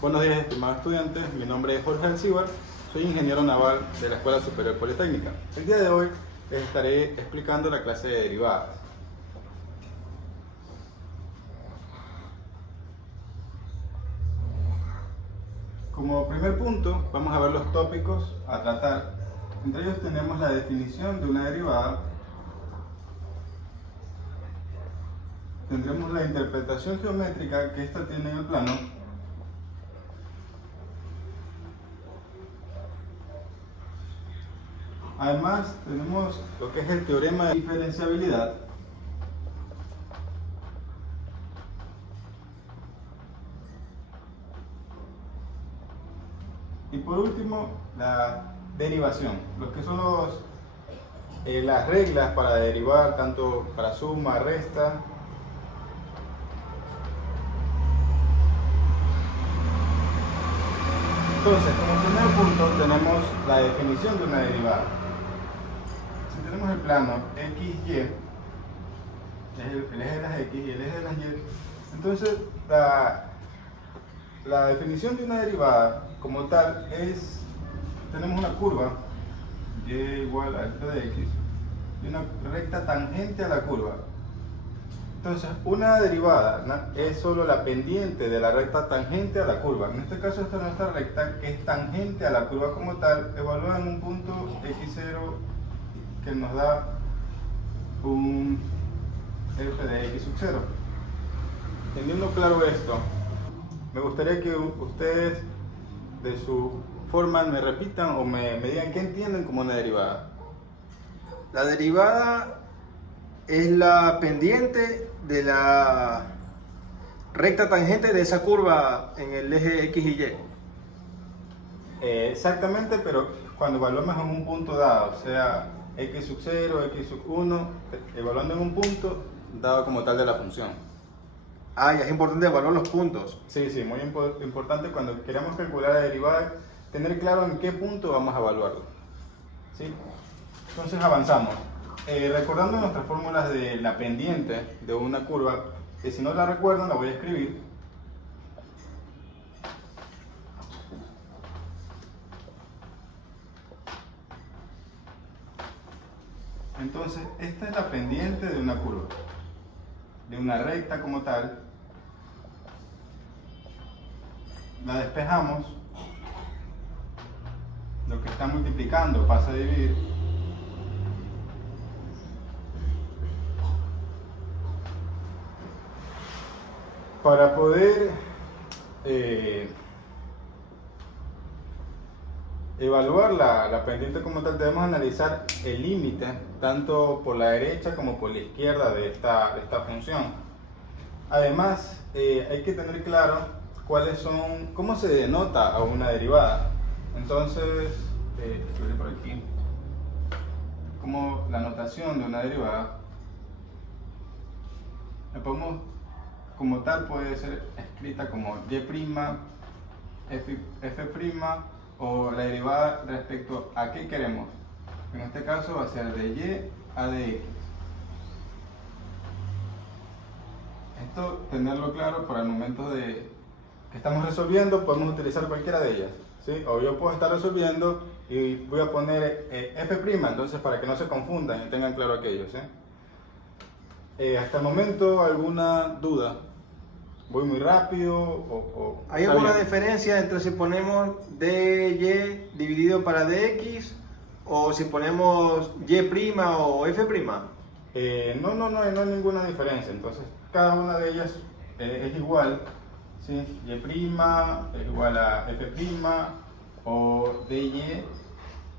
Buenos días, estimados estudiantes. Mi nombre es Jorge Alcíbar, soy ingeniero naval de la Escuela Superior Politécnica. El día de hoy les estaré explicando la clase de derivadas. Como primer punto, vamos a ver los tópicos a tratar. Entre ellos tenemos la definición de una derivada, tendremos la interpretación geométrica que ésta tiene en el plano, además tenemos lo que es el teorema de diferenciabilidad, y por último la derivación, lo que son las reglas para derivar, tanto para suma, resta. Entonces, como primer punto tenemos la definición de una derivada. Si tenemos el plano XY, el eje de las X y el eje de las Y, entonces la definición de una derivada como tal es, tenemos una curva y igual a f de x y una recta tangente a la curva. Entonces, una derivada es solo la pendiente de la recta tangente a la curva. En este caso, esta es nuestra recta que es tangente a la curva como tal, evaluada en un punto x0 que nos da un f de x sub 0. Teniendo claro esto, me gustaría que ustedes de su forma me repitan o me digan qué entienden como una derivada. La derivada es la pendiente de la recta tangente de esa curva en el eje X y Y. Exactamente, pero cuando evaluamos en un punto dado, o sea, x sub 0, x sub 1, evaluando en un punto dado como tal de la función. Ah, ya es importante evaluar los puntos. Sí, muy importante cuando queramos calcular la derivada, tener claro en qué punto vamos a evaluarlo. ¿Sí? Entonces avanzamos. Recordando nuestras fórmulas de la pendiente de una curva, que si no la recuerdan la voy a escribir. Entonces, esta es la pendiente de una curva, de una recta como tal. La despejamos, lo que está multiplicando pasa a dividir, para poder evaluar la pendiente como tal debemos analizar el límite tanto por la derecha como por la izquierda de esta función. Además, hay que tener claro cómo se denota a una derivada. Entonces, por aquí, como la notación de una derivada, la podemos, como tal, puede ser escrita como y', f', o la derivada respecto a qué queremos. En este caso va a ser de y a de x. Esto tenerlo claro para el momento de que estamos resolviendo, podemos utilizar cualquiera de ellas, ¿sí? O yo puedo estar resolviendo y voy a poner f', entonces para que no se confundan y tengan claro aquello, ¿sí? Hasta el momento, ¿alguna duda? ¿Voy muy rápido ¿Hay alguna diferencia entre si ponemos dy dividido para dx o si ponemos y' o f'? No hay ninguna diferencia. Entonces, cada una de ellas es igual, ¿sí? Y' es igual a f' o dy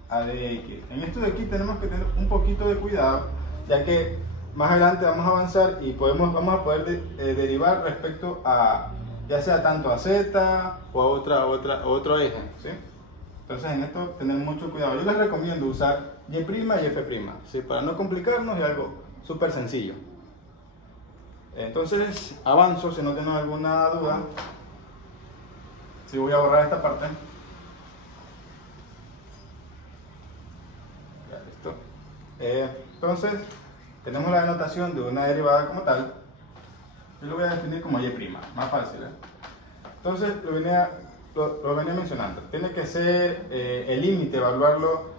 a dx. En esto de aquí tenemos que tener un poquito de cuidado, ya que más adelante vamos a avanzar y vamos a poder derivar respecto a, ya sea tanto a z o a otro eje, ¿sí? Entonces en esto tener mucho cuidado. Yo les recomiendo usar y' y f', ¿sí? Para no complicarnos, y algo súper sencillo. Entonces avanzo si no tienen alguna duda. Sí, voy a borrar esta parte. Ya, listo. Entonces tenemos la denotación de una derivada como tal. Yo lo voy a definir como y', más fácil, ¿eh? Entonces lo vine a lo venía mencionando. Tiene que ser el límite, evaluarlo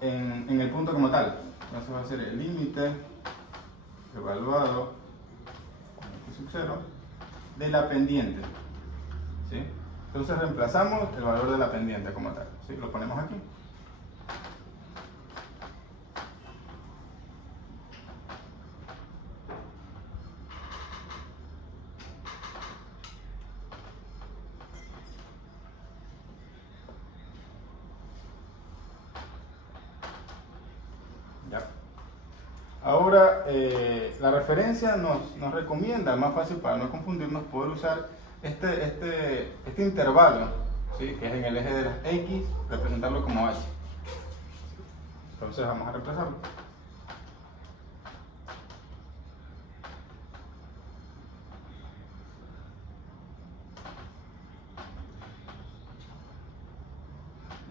en el punto como tal. Entonces va a ser el límite evaluado con x sub 0 de la pendiente. ¿Sí? Entonces reemplazamos el valor de la pendiente como tal. ¿Sí? Lo ponemos aquí. Ya. Ahora, la referencia nos recomienda, más fácil para no confundirnos, poder usar este intervalo, ¿sí? Que es en el eje de las X, representarlo como H. Entonces vamos a reemplazarlo.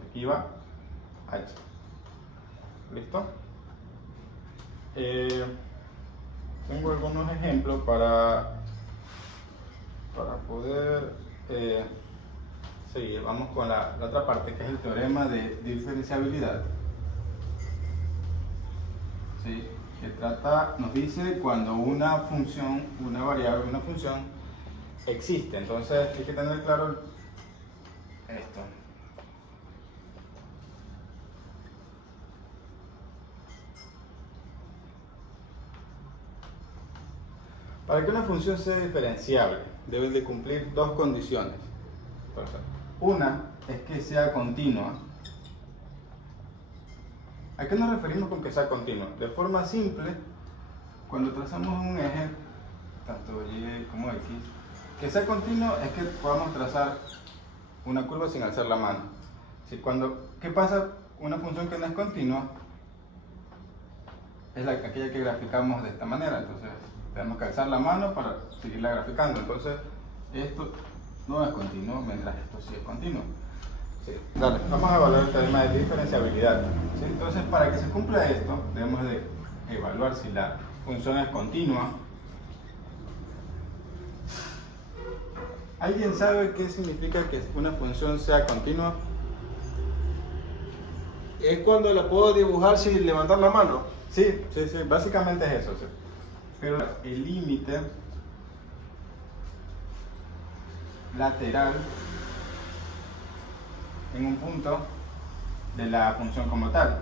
Aquí va H. ¿Listo? Tengo algunos ejemplos para poder seguir. Vamos con la otra parte, que es el teorema de diferenciabilidad. ¿Sí? Que nos dice cuando una función, una variable, una función existe. Entonces hay que tener claro esto. Para que una función sea diferenciable, debe de cumplir dos condiciones. Entonces, una es que sea continua. ¿A qué nos referimos con que sea continua? De forma simple, cuando trazamos un eje, tanto y como x, que sea continuo es que podamos trazar una curva sin alzar la mano. ¿Qué pasa? Una función que no es continua es aquella que graficamos de esta manera. Entonces, tenemos que alzar la mano para seguirla graficando. Entonces, esto no es continuo, mientras esto sí es continuo. Sí. Dale, vamos a evaluar el teorema de diferenciabilidad. ¿Sí? Entonces, para que se cumpla esto, debemos de evaluar si la función es continua. ¿Alguien sabe qué significa que una función sea continua? Es cuando la puedo dibujar sin levantar la mano. Sí, básicamente es eso. Sí. Pero el límite lateral en un punto de la función como tal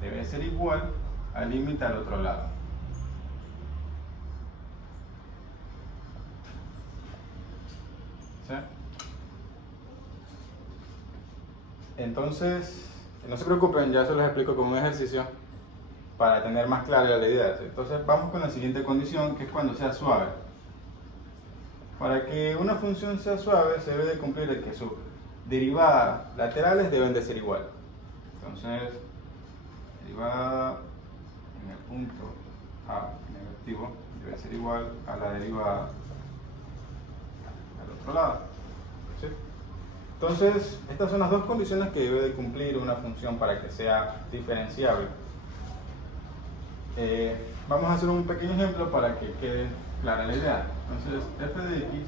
debe ser igual al límite al otro lado. ¿Sí? Entonces, no se preocupen, ya se los explico como un ejercicio para tener más clara la idea. ¿Sí? Entonces vamos con la siguiente condición, que es cuando sea suave. Para que una función sea suave se debe de cumplir el que sus derivadas laterales deben de ser igual. Entonces, derivada en el punto A negativo debe ser igual a la derivada al otro lado. ¿Sí? Entonces, estas son las dos condiciones que debe de cumplir una función para que sea diferenciable. Vamos a hacer un pequeño ejemplo para que quede clara la idea. Entonces, f de x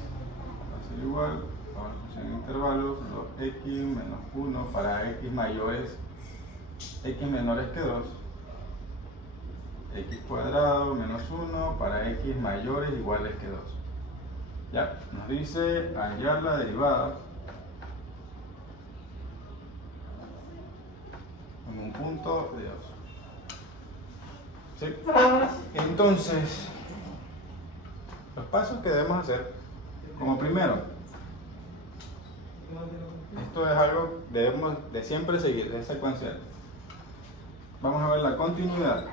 va a ser igual a la función en intervalos 2x menos 1 para x mayores, x menores que 2, x cuadrado menos 1 para x mayores iguales que 2. Ya, nos dice hallar la derivada en un punto de 2. ¿Sí? Entonces, los pasos que debemos hacer, como primero, esto es algo que debemos de siempre seguir, es secuencial. Vamos a ver la continuidad.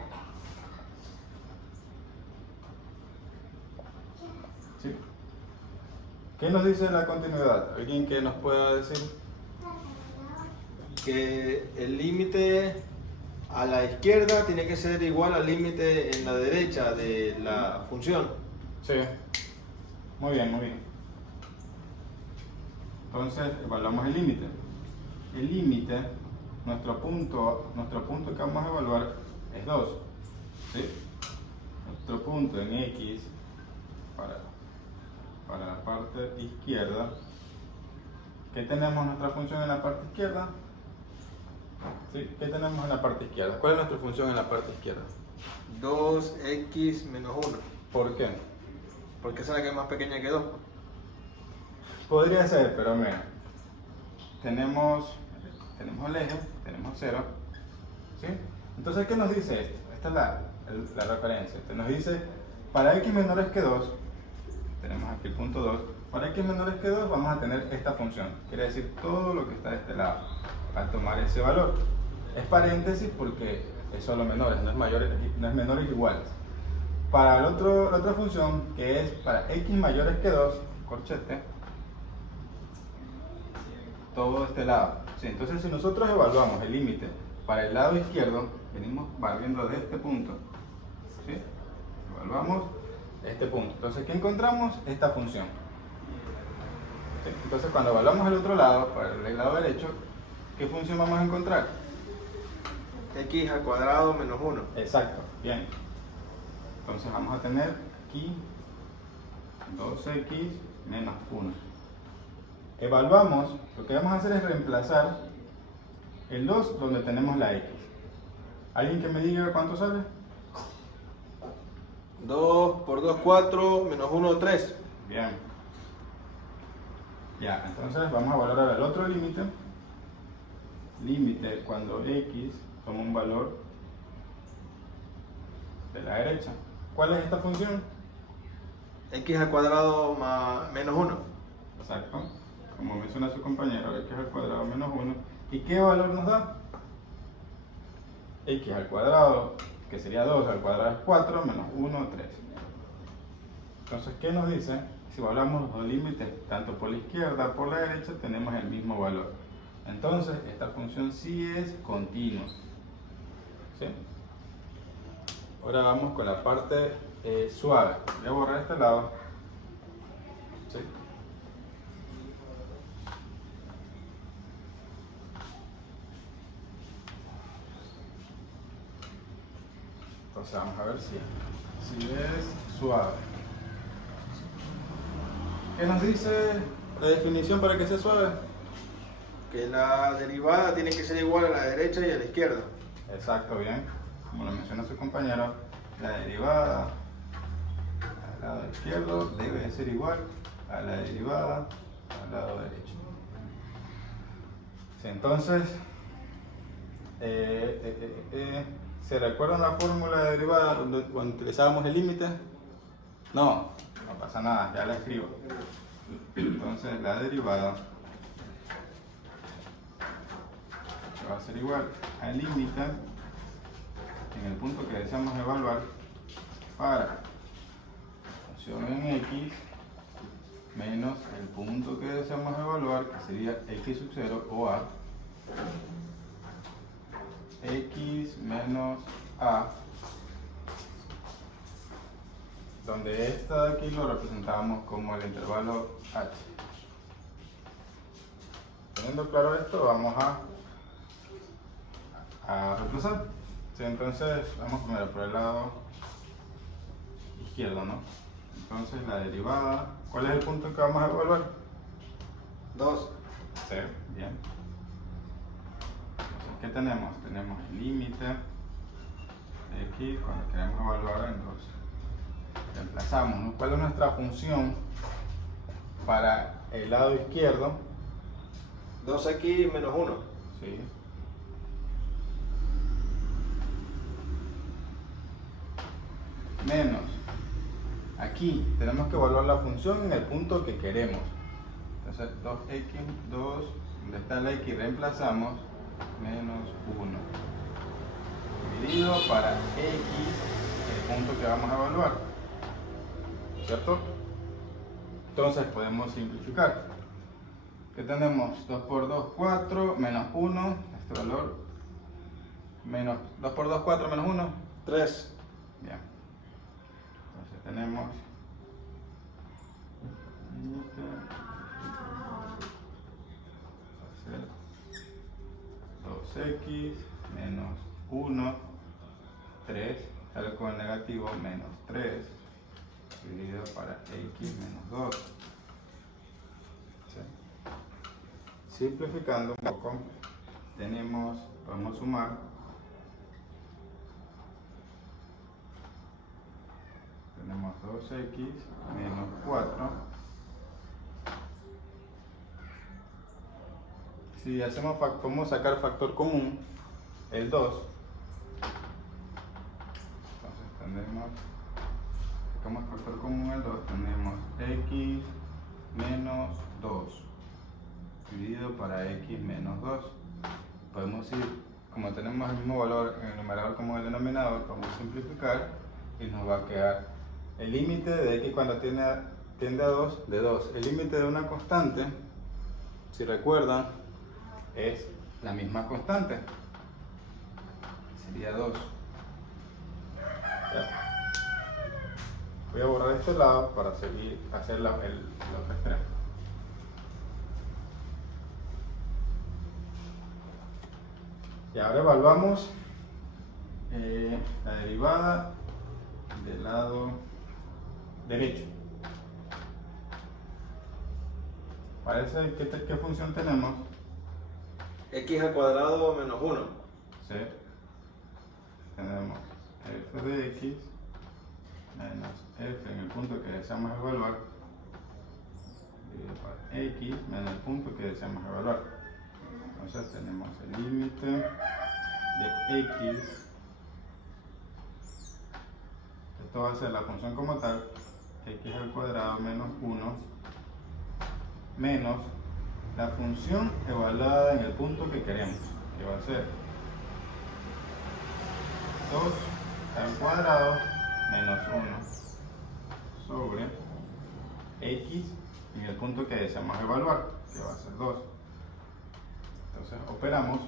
¿Sí? ¿Qué nos dice la continuidad? ¿Alguien que nos pueda decir? Que el límite a la izquierda tiene que ser igual al límite en la derecha de la función. Sí. Muy bien, muy bien. Entonces, evaluamos el límite. El límite, nuestro punto que vamos a evaluar es 2. ¿Sí? Nuestro punto en X para la parte parte izquierda. ¿Qué tenemos en nuestra función en la parte izquierda? ¿Sí? ¿Qué tenemos en la parte izquierda? ¿Cuál es nuestra función en la parte izquierda? 2x menos 1. ¿Por qué? Porque esa es la que es más pequeña que 2. Podría ser, pero mira, tenemos el eje, tenemos 0, ¿sí? Entonces, ¿qué nos dice esto? Esta es la referencia. Nos dice, para x menores que 2, tenemos aquí el punto 2, para x menores que 2 vamos a tener esta función, quiere decir todo lo que está de este lado, va a tomar ese valor. Es paréntesis porque es solo menores, no es menores iguales. Para la otra función, que es para x mayores que 2, corchete, todo este lado. ¿Sí? Entonces, si nosotros evaluamos el límite para el lado izquierdo, venimos barriendo de este punto. ¿Sí? Evaluamos este punto. Entonces, ¿qué encontramos? Esta función. ¿Sí? Entonces, cuando evaluamos el otro lado, para el lado derecho, ¿qué función vamos a encontrar? X al cuadrado menos 1. Exacto, bien. Entonces, vamos a tener aquí 2x menos 1. Evaluamos, lo que vamos a hacer es reemplazar el 2 donde tenemos la x. ¿Alguien que me diga cuánto sale? 2 por 2, 4, menos 1, 3. Bien. Ya, entonces vamos a valorar el otro límite. Límite cuando x toma un valor de la derecha. ¿Cuál es esta función? X al cuadrado más menos 1. Exacto. Como menciona su compañero, x al cuadrado menos 1. ¿Y qué valor nos da? X al cuadrado, que sería 2 al cuadrado es 4, menos 1, 3. Entonces, ¿qué nos dice? Si evaluamos los dos límites, tanto por la izquierda como por la derecha, tenemos el mismo valor. Entonces, esta función sí es continua. ¿Sí? Ahora vamos con la parte suave. Voy a borrar este lado. ¿Sí? Entonces vamos a ver si es suave. ¿Qué nos dice la definición para que sea suave? Que la derivada tiene que ser igual a la derecha y a la izquierda. Exacto, bien. Como lo menciona su compañero, la derivada al lado izquierdo debe ser igual a la derivada al lado derecho. Sí, entonces, ¿se recuerdan la fórmula de derivada cuando utilizábamos el límite? No pasa nada, ya la escribo. Entonces, la derivada va a ser igual al límite en el punto que deseamos evaluar para función en x menos el punto que deseamos evaluar, que sería x sub 0 o a, x menos a, donde esta de aquí lo representamos como el intervalo h. Teniendo claro esto, vamos a reemplazar. Sí, entonces vamos primero por el lado izquierdo, ¿no? Entonces la derivada, ¿cuál es el punto que vamos a evaluar? 2. Sí, bien. Entonces, ¿qué tenemos? Tenemos el límite de x cuando queremos evaluar en 2. Reemplazamos, ¿no? ¿Cuál es nuestra función para el lado izquierdo? 2x menos 1. Sí. Menos. Aquí tenemos que evaluar la función en el punto que queremos. Entonces 2x, donde está la x, reemplazamos menos 1. Dividido para x, el punto que vamos a evaluar. ¿Cierto? Entonces podemos simplificar. ¿Qué tenemos? 2 por 2, 4, menos 1, este valor, menos 2 por 2, 4, menos 1, 3. bien. Entonces tenemos 2x menos 1, 3, sale con el negativo, menos 3, dividido para x menos 2. simplificando un poco, podemos sumar. Tenemos 2x menos 4. Si hacemos podemos sacar factor común, el 2. Entonces sacamos factor común el 2, tenemos x menos 2 dividido para x menos 2. Podemos ir, como tenemos el mismo valor en el numerador como en el denominador, podemos simplificar y nos va a quedar el límite de x cuando tiende a 2 de 2. El límite de una constante, si recuerdan, es la misma constante, sería 2. Ya. Voy a borrar este lado para hacer el otro extremo. Y ahora evaluamos la derivada del lado derecho. Parece ¿qué función tenemos? X al cuadrado menos 1. Sí. Tenemos f de x menos f en el punto que deseamos evaluar dividido por x menos el punto que deseamos evaluar. Entonces tenemos el límite de x. Esto va a ser la función como tal, x al cuadrado menos 1 menos la función evaluada en el punto que queremos, que va a ser 2 al cuadrado menos 1 sobre x en el punto que deseamos evaluar, que va a ser 2. Entonces operamos.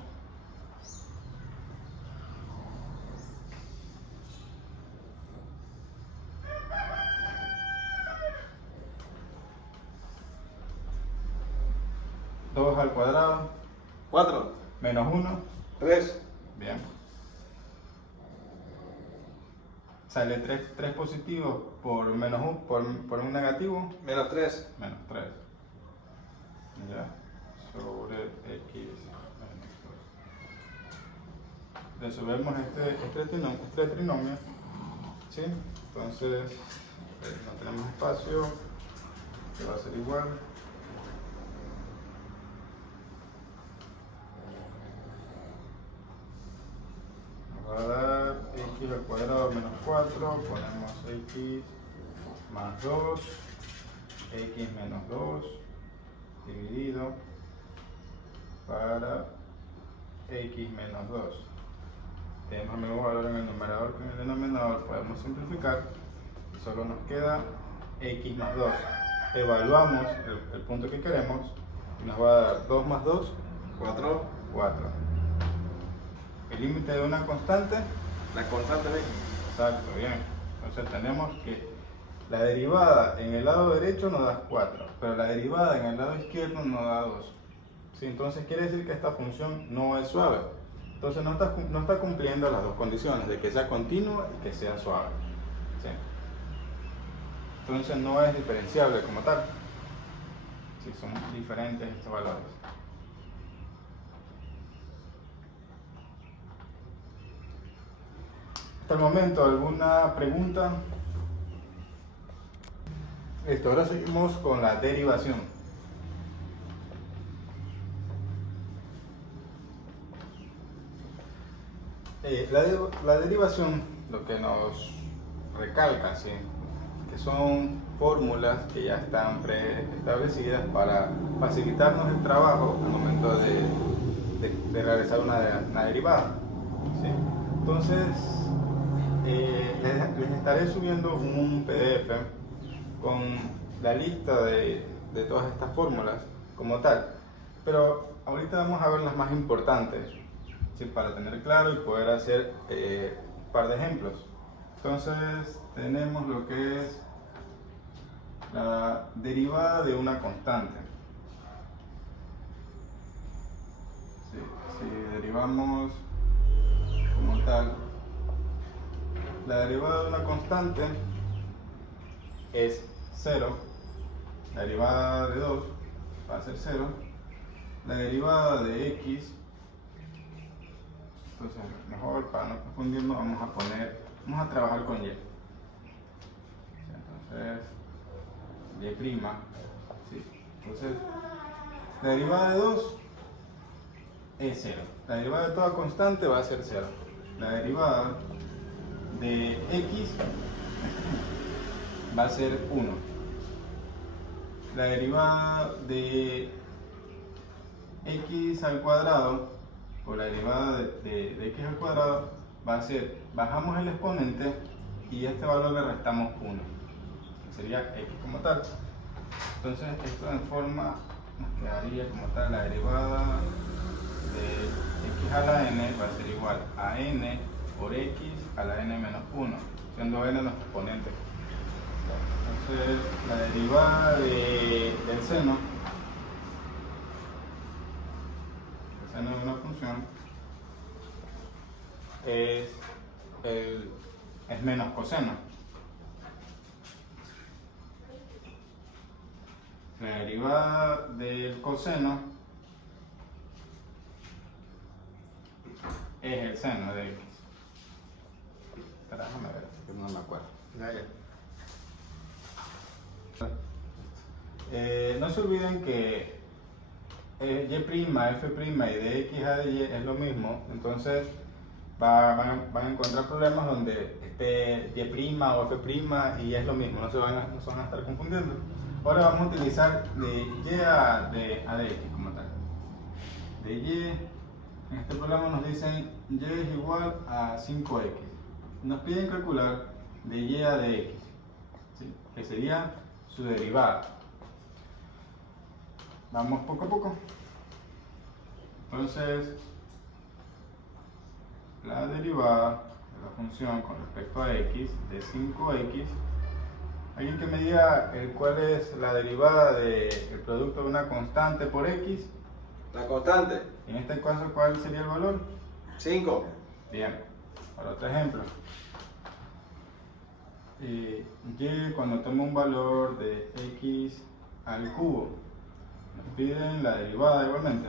Dos al cuadrado 4. menos 1. 3. Bien. Sale 3 positivos por menos 1 por un negativo. Menos 3. Menos 3. Ya. Sobre x menos 2. Resolvemos este trinomio. ¿Sí? Entonces no tenemos espacio, que va a ser igual. Va a dar x al cuadrado menos 4, ponemos x más 2, x menos 2, dividido para x menos 2. Tenemos el mismo valor en el numerador que en el denominador, podemos simplificar y solo nos queda x más 2. Evaluamos el punto que queremos y nos va a dar 2 más 2, 4. 4. El límite de una constante, La constante misma. exacto, bien. Entonces tenemos que la derivada en el lado derecho nos da 4, pero la derivada en el lado izquierdo nos da 2. ¿Sí? Entonces quiere decir que esta función no es suave. Entonces no está cumpliendo las dos condiciones, de que sea continua y que sea suave. ¿Sí? Entonces no es diferenciable como tal. Sí, son diferentes estos valores. Hasta el momento, ¿alguna pregunta? Listo, ahora seguimos con la derivación. La derivación lo que nos recalca, ¿sí?, que son fórmulas que ya están preestablecidas para facilitarnos el trabajo al momento de realizar una derivada, ¿sí? Entonces, les estaré subiendo un PDF con la lista de todas estas fórmulas como tal, pero ahorita vamos a ver las más importantes, ¿sí?, para tener claro y poder hacer un par de ejemplos. Entonces tenemos lo que es la derivada de una constante. Si derivamos como tal, la derivada de una constante es 0, la derivada de 2 va a ser 0, la derivada de x, entonces mejor para no confundirnos vamos a trabajar con y. Entonces, y', ¿sí? Entonces, la derivada de 2 es 0. La derivada de toda constante va a ser 0. La derivada de x va a ser 1. La derivada de x al cuadrado, o la derivada de x al cuadrado, va a ser, bajamos el exponente y este valor le restamos 1, que sería x como tal. Entonces esto en forma nos quedaría como tal, la derivada de x a la n va a ser igual a n por x a la n menos 1, siendo n los exponentes. Entonces la derivada del seno de una función es menos coseno. La derivada del coseno es el seno de x. Espera, déjame ver, que no me acuerdo. No se olviden que y', f' y de x a de y es lo mismo, entonces van a encontrar problemas donde esté y' o f' y es lo mismo, no se van a estar confundiendo. Ahora vamos a utilizar de y a de x como tal. De y, en este problema nos dicen y es igual a 5x. Nos piden calcular de y a de x, ¿sí? Que sería su derivada. Vamos poco a poco. Entonces, la derivada de la función con respecto a x de 5x, alguien que me diga cuál es la derivada del producto de una constante por x. La constante. En este caso, ¿cuál sería el valor? 5. Bien. Para otro ejemplo. Y cuando tomo un valor de x al cubo, nos piden la derivada igualmente.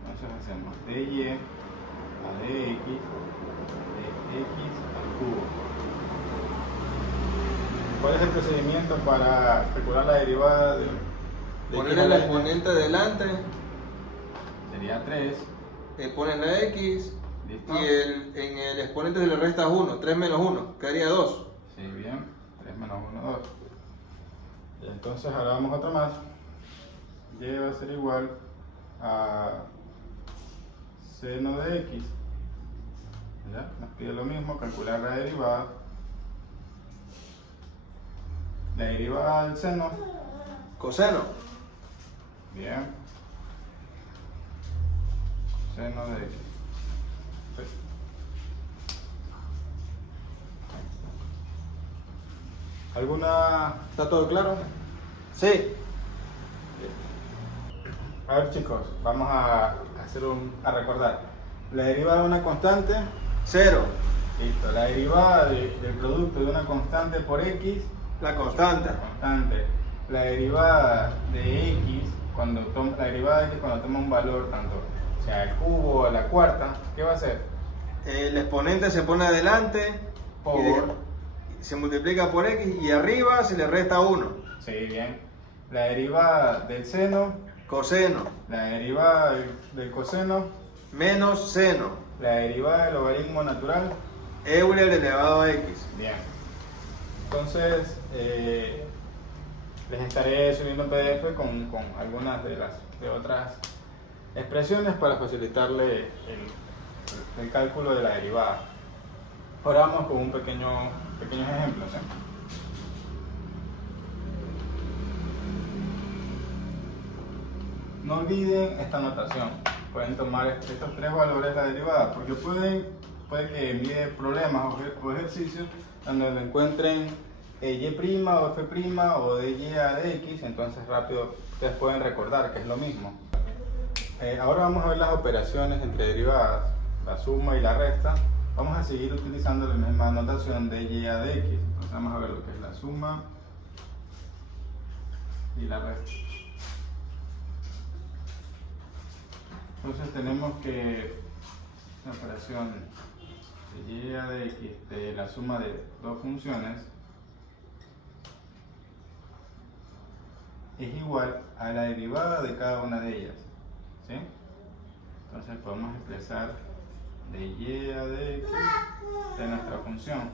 Entonces hacemos de y a de x al cubo. ¿Cuál es el procedimiento para calcular la derivada de Poner x a el la exponente delante, Sería 3. ponen la x ¿Listo? y en el exponente se le resta 1, 3 menos 1, quedaría 2. Sí, bien. 3 menos 1, 2. Y entonces ahora vamos otra más. Y va a ser igual a seno de x. ¿Ya? Nos pide lo mismo, calcular la derivada. La derivada del seno. Coseno. Bien. Seno de x. Perfecto. ¿Alguna? ¿Está todo claro? Sí. A ver, chicos, vamos a recordar. La derivada de una constante. 0. Listo. La derivada del producto de una constante por x. La constante. Constante. La derivada de x cuando toma un valor tanto sea el cubo o la cuarta, ¿qué va a hacer? El exponente se pone adelante Por. y se multiplica por x y arriba se le resta 1. Sí, bien. La derivada del seno. Coseno. La derivada del coseno. Menos seno. La derivada del logaritmo natural. Euler elevado a x. Bien. Entonces, les estaré subiendo un PDF con algunas de otras expresiones para facilitarle el cálculo de la derivada. Ahora vamos con pequeños ejemplos. No olviden esta notación. Pueden tomar estos tres valores de la derivada, porque puede que envíe problemas o ejercicios donde lo encuentren y' o f' o de y a de x, entonces rápido ustedes pueden recordar que es lo mismo. Ahora vamos a ver las operaciones entre derivadas, la suma y la resta. Vamos a seguir utilizando la misma notación de y a de x. Entonces vamos a ver lo que es la suma y la resta. Entonces tenemos que la operación de y a de x de la suma de dos funciones es igual a la derivada de cada una de ellas, ¿sí? Entonces podemos expresar de y a de x de nuestra función.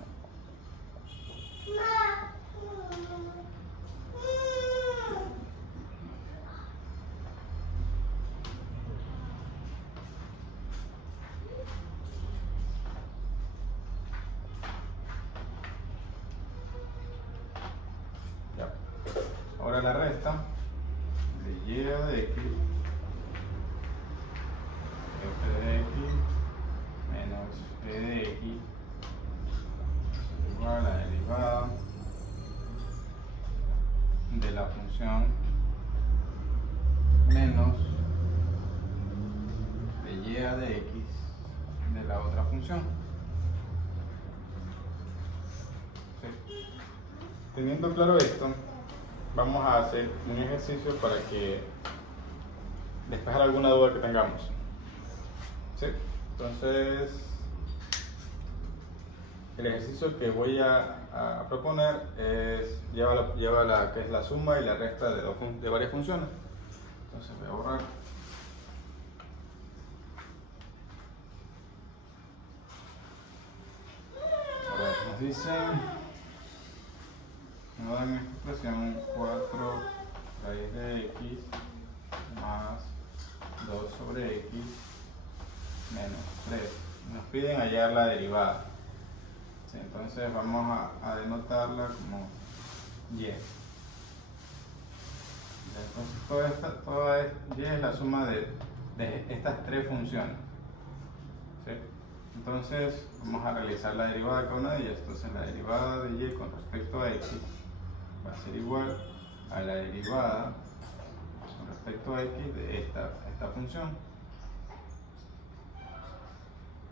Ya. Ahora la resta de y a de x f de x menos g de x es igual a la derivada de la función menos de y a de x de la otra función. ¿Sí? Teniendo claro esto, vamos a hacer un ejercicio para que despejar alguna duda que tengamos. ¿Sí? Entonces, el ejercicio que voy a proponer lleva la que es la suma y la resta de varias funciones. Entonces voy a borrar. A ver, nos dice, nos dan esta expresión 4 raíz de x más 2 sobre x menos 3. Nos piden hallar la derivada. Sí, entonces vamos a denotarla como y. Entonces toda y es la suma de estas tres funciones. ¿Sí? Entonces vamos a realizar la derivada de cada una de ellas. Entonces la derivada de y con respecto a x va a ser igual a la derivada con respecto a x de esta función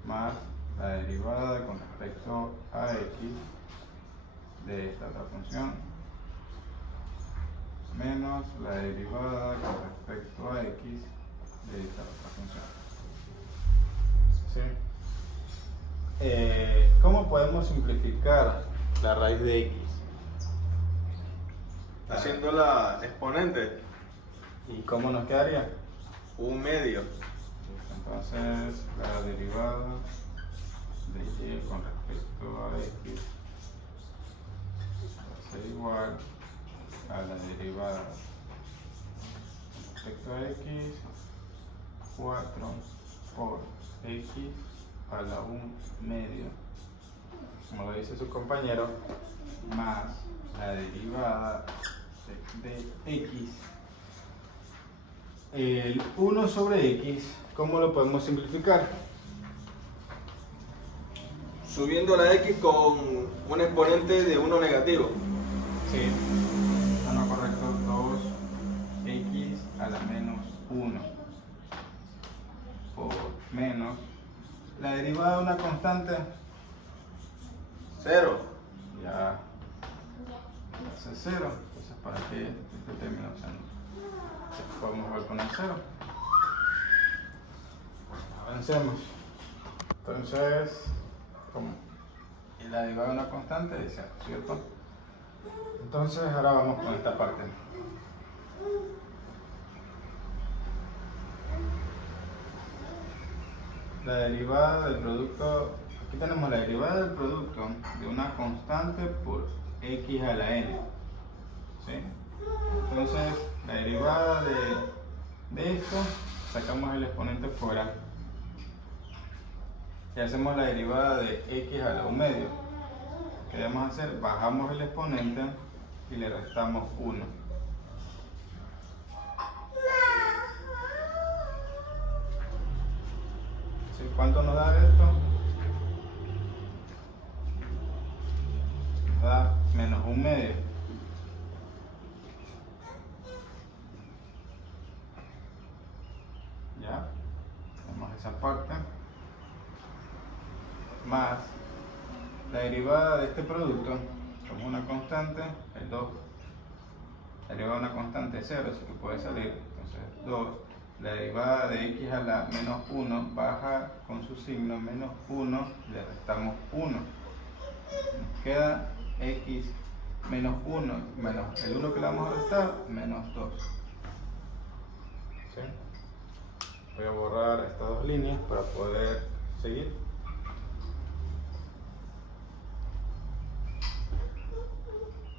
más la derivada con respecto a x de esta otra función menos la derivada con respecto a x de esta otra función. ¿Sí? ¿Cómo podemos simplificar la raíz de x? Haciendo la exponente, ¿Y cómo nos quedaría? un medio. Entonces la derivada de y con respecto a x va a ser igual a la derivada con respecto a x 4 por x a la 1 medio, como lo dice su compañero, más la derivada de x. El 1 sobre x, ¿cómo lo podemos simplificar? Subiendo la x con un exponente de 1 negativo. Sí, no, correcto, 2x a la menos 1 por menos la derivada de una constante, 0. ya es 0, entonces para que este término podemos ver con el 0. Avancemos. Entonces, como la derivada de una constante es 0, ¿cierto? Entonces ahora vamos con esta parte. La derivada del producto, aquí tenemos la derivada del producto de una constante por x a la n. ¿Sí? Entonces la derivada de esto, sacamos el exponente fuera y hacemos la derivada de x a la 1 medio. ¿Qué debemos hacer? Bajamos el exponente y le restamos 1. ¿Sí? ¿Cuánto nos da esto? Nos da menos 1 medio. ¿Ya? Tenemos esa parte. Más la derivada de este producto, como una constante, el 2. La derivada de una constante es 0, así que puede salir. Entonces 2 la derivada de x a la menos 1 baja con su signo menos 1, le restamos 1. Nos queda x menos 1 menos el 1 que le vamos a restar, menos 2. ¿Sí? Voy a borrar estas dos líneas para poder seguir.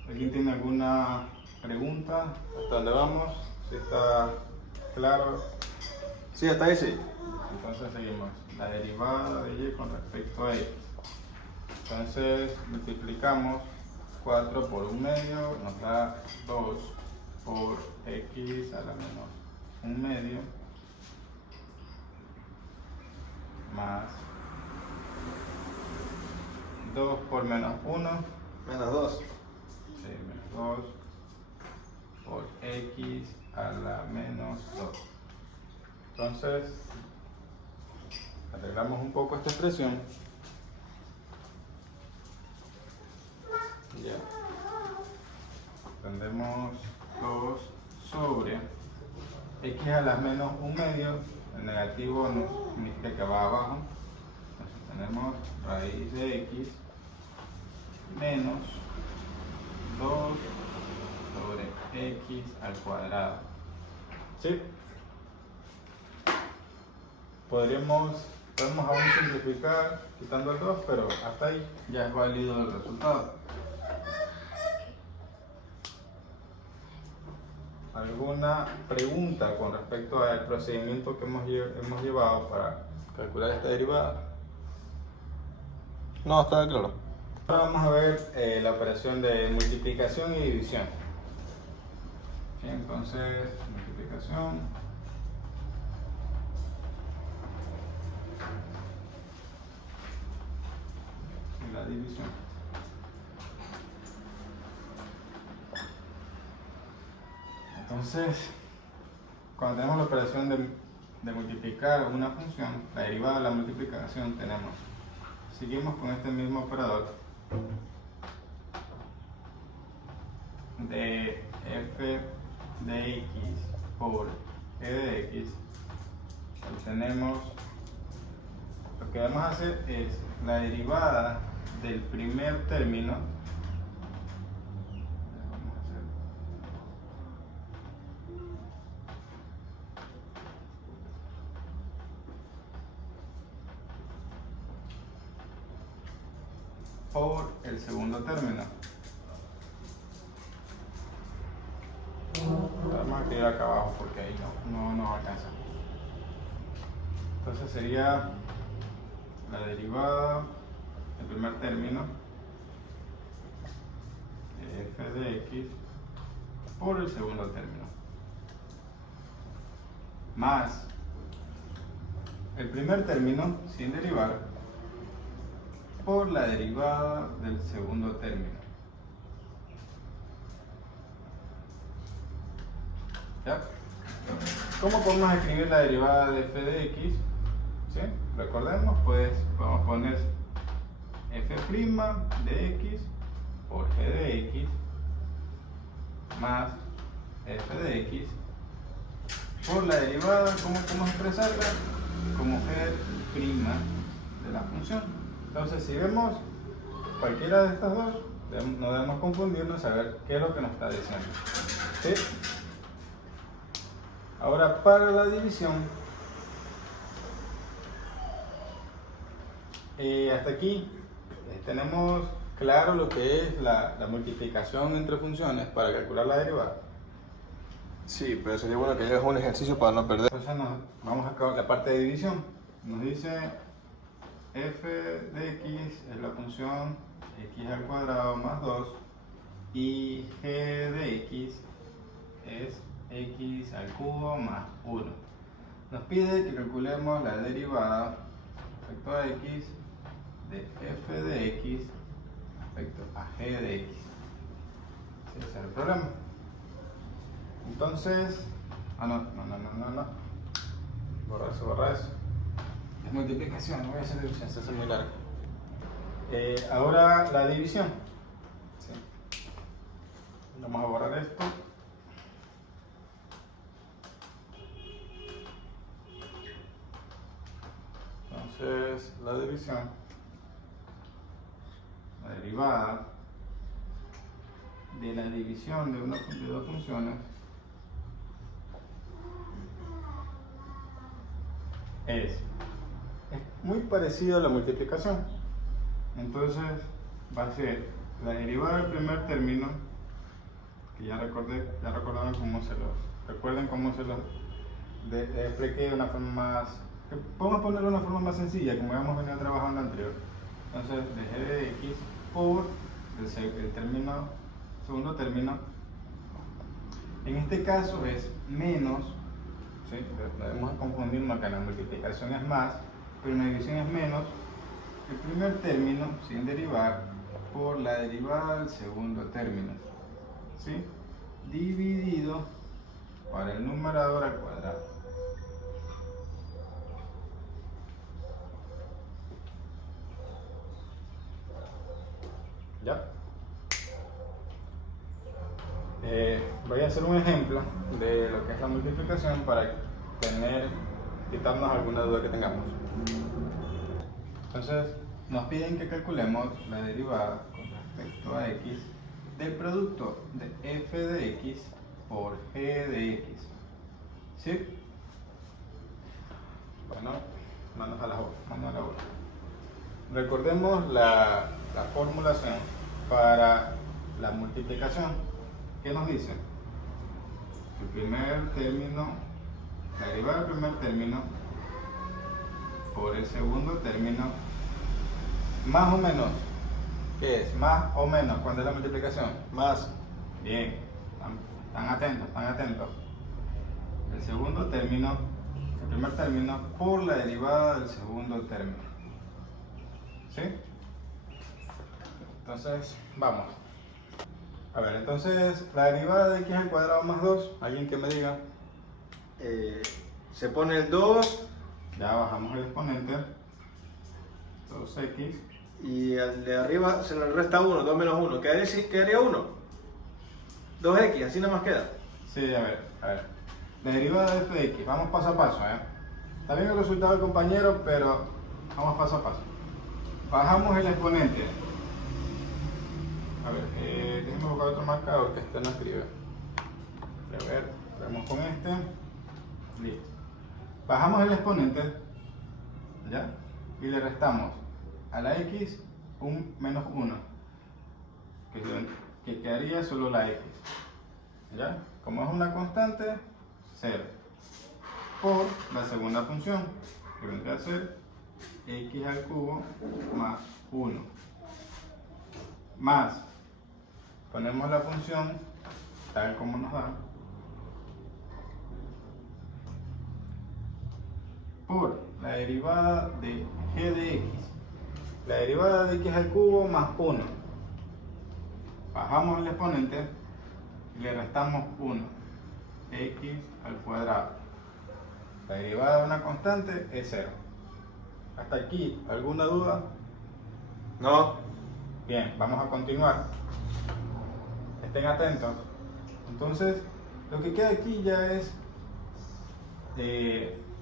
¿Alguien tiene alguna pregunta? ¿Hasta dónde vamos? ¿Si está claro? Sí, hasta ahí sí. Entonces seguimos. La derivada de y con respecto a x. Entonces multiplicamos 4 por 1 medio, nos da 2 por x a la menos 1 medio más 2 por menos 1, Menos 2. sí, menos 2 por x a la menos 2. Entonces arreglamos un poco esta expresión. Ya. Tendremos 2 sobre x a la menos 1 medio. El negativo nos significa que va abajo. Entonces tenemos raíz de x menos 2 sobre x al cuadrado. ¿Sí? Podemos aún simplificar quitando el 2, pero hasta ahí ya es válido el resultado. ¿Alguna pregunta con respecto al procedimiento que hemos llevado para calcular esta derivada? No, está claro. Ahora vamos a ver la operación de multiplicación y división. ¿Sí? Entonces, multiplicación y la división. Entonces, cuando tenemos la operación de multiplicar una función, la derivada de la multiplicación seguimos con este mismo operador de f de x por g de x. Obtenemos, lo que vamos a hacer es la derivada del primer término. Por el segundo término. Vamos a escribir acá abajo porque ahí no alcanza. Entonces sería la derivada del primer término de f de x por el segundo término más el primer término sin derivar por la derivada del segundo término. ¿Ya? ¿Cómo podemos escribir la derivada de f de x? ¿Sí? Recordemos, pues vamos a poner f' de x por g de x más f de x por la derivada, ¿cómo podemos expresarla? Como g' de la función. Entonces, si vemos cualquiera de estas dos, no debemos confundirnos, saber qué es lo que nos está diciendo. ¿Sí? Ahora, para la división, hasta aquí tenemos claro lo que es la multiplicación entre funciones para calcular la derivada. Sí, pero sería bueno que hagas un ejercicio para no perder. Entonces vamos a acabar la parte de división. Nos dice f de x es la función x al cuadrado más 2 y g de x es x al cubo más 1. Nos pide que calculemos la derivada respecto a x de f de x respecto a g de x. Ese es el problema. Entonces, no. Borra eso. Es multiplicación, no voy a hacer división, se hace muy largo. Ahora la división. ¿Sí? Vamos a borrar esto. Entonces, la división, la derivada de la división de dos funciones es muy parecido a la multiplicación. Entonces, va a ser la derivada del primer término, que ya recordaron cómo se los, recuerden cómo se los expliqué de una forma más, vamos a ponerlo de una forma más sencilla, como hemos venido trabajando anterior. Entonces, de g de x por el término, segundo término, en este caso es menos, ¿sí? Debemos confundirnos que la multiplicación es más, pero la división es menos el primer término sin derivar por la derivada del segundo término, ¿sí? Dividido para el numerador al cuadrado. ¿Ya? Voy a hacer un ejemplo de lo que es la multiplicación para quitarnos alguna duda que tengamos. Entonces, nos piden que calculemos la derivada con respecto a x del producto de f de x por g de x. ¿Sí? Bueno, manos a la obra. Recordemos la formulación para la multiplicación. ¿Qué nos dice? El primer término, la derivada del primer término por el segundo término, más o menos. ¿Qué es? Más o menos. ¿Cuándo es la multiplicación? Más. Bien, están atentos. El segundo término, el primer término por la derivada del segundo término. ¿Sí? Entonces, vamos. A ver, entonces, la derivada de x al cuadrado más 2, alguien que me diga. Se pone el 2 Ya bajamos el exponente, 2x. y al de arriba se le resta 1, 2 menos 1. ¿Quedaría 1? 2x, así nada más queda. Sí, a ver. La derivada de f de x, vamos paso a paso, Está bien el resultado del compañero, pero vamos paso a paso. Bajamos el exponente. A ver, déjenme buscar otro marcador que este no escribe. A ver, vamos con este. Listo. Bajamos el exponente, ¿ya? Y le restamos a la x un menos 1, que quedaría solo la x, ¿ya? Como es una constante, 0, por la segunda función, que vendría a ser x al cubo más 1, más, ponemos la función tal como nos da, por la derivada de g de x, la derivada de x al cubo más 1. Bajamos el exponente y le restamos 1, x al cuadrado. La derivada de una constante es 0. ¿Hasta aquí alguna duda? No. Bien, vamos a continuar. Estén atentos. Entonces, lo que queda aquí ya es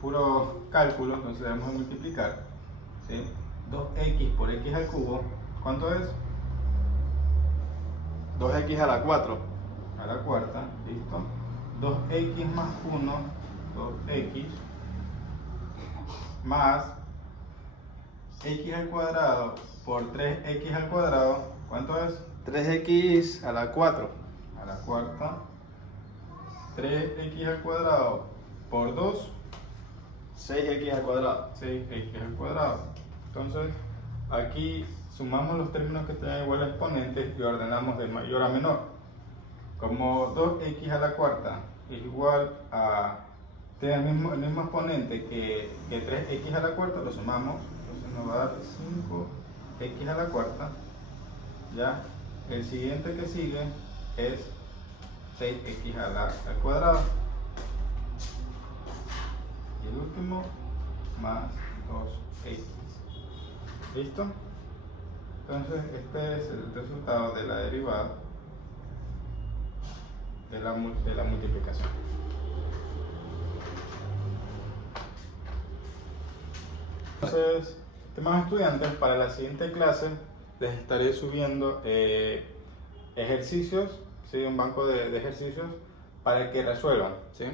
puro cálculo, entonces debemos multiplicar, ¿sí? 2x por x al cubo, ¿cuánto es? 2x a la 4. A la cuarta, listo. 2x más 1, 2x, más x al cuadrado por 3x al cuadrado, ¿cuánto es? 3x a la 4. A la cuarta. 3x al cuadrado por 2, 6x al cuadrado. 6x al cuadrado. Entonces, aquí sumamos los términos que tengan igual exponentes y ordenamos de mayor a menor. Como 2x a la cuarta es igual a, tiene el mismo exponente que 3x a la cuarta, lo sumamos, entonces nos va a dar 5x a la cuarta. Ya, el siguiente que sigue es 6x al cuadrado. Y el último, más 2x. ¿Listo? Entonces, este es el resultado de la derivada de la multiplicación. Entonces, estimados estudiantes, para la siguiente clase les estaré subiendo ejercicios, ¿sí? Un banco de ejercicios para que resuelvan, ¿sí?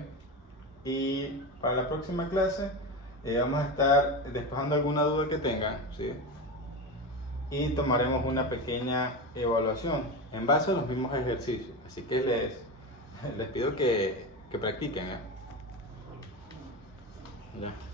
Y para la próxima clase vamos a estar despejando alguna duda que tengan, ¿sí? Y tomaremos una pequeña evaluación en base a los mismos ejercicios. Así que les pido que practiquen, ¿eh? Ya.